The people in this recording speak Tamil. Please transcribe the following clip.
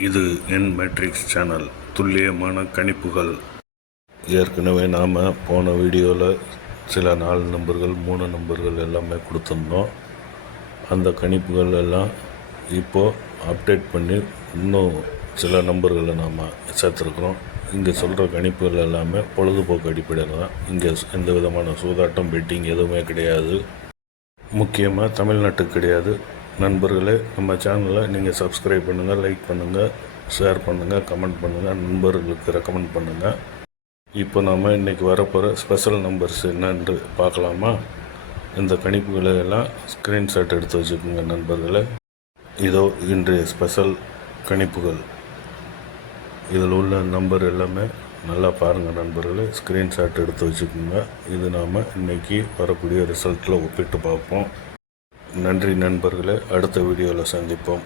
இது என் மேட்ரிக்ஸ் சேனல். துல்லியமான கணிப்புகள். ஏற்கனவே நாம் போன வீடியோவில் சில 4 நம்பர்கள் 3 நம்பர்கள் எல்லாமே கொடுத்துருந்தோம். அந்த கணிப்புகள் எல்லாம் இப்போது அப்டேட் பண்ணி இன்னும் சில நம்பர்களை நாம் சேர்த்துருக்குறோம். இங்கே சொல்கிற கணிப்புகள் எல்லாமே பொழுதுபோக்கு அடிப்படையில் தான். இங்கே எந்த விதமான சூதாட்டம் பெட்டிங் எதுவுமே கிடையாது. முக்கியமாக தமிழ்நாட்டுக்கு கிடையாது. நண்பர்களே, நம்ம சேனலை நீங்கள் சப்ஸ்கிரைப் பண்ணுங்கள், லைக் பண்ணுங்கள், ஷேர் பண்ணுங்கள், கமெண்ட் பண்ணுங்கள், நண்பர்களுக்கு ரெக்கமெண்ட் பண்ணுங்கள். இப்போ நாம் இன்றைக்கி வரப்போகிற ஸ்பெஷல் நம்பர்ஸ் என்னென்று பார்க்கலாமா? இந்த கணிப்புகளை எல்லாம் ஸ்க்ரீன்ஷாட் எடுத்து வச்சுக்கோங்க நண்பர்களே. இதோ இன்றைய ஸ்பெஷல் கணிப்புகள். இதில் உள்ள நம்பர் எல்லாமே நல்லா பாருங்கள் நண்பர்களே. ஸ்க்ரீன்ஷாட் எடுத்து வச்சுக்கோங்க. இது நாம் இன்றைக்கி வரக்கூடிய ரிசல்ட்டில் ஒப்பிட்டு பார்ப்போம். நன்றி நண்பர்களே. அடுத்த வீடியோவில் சந்திப்போம்.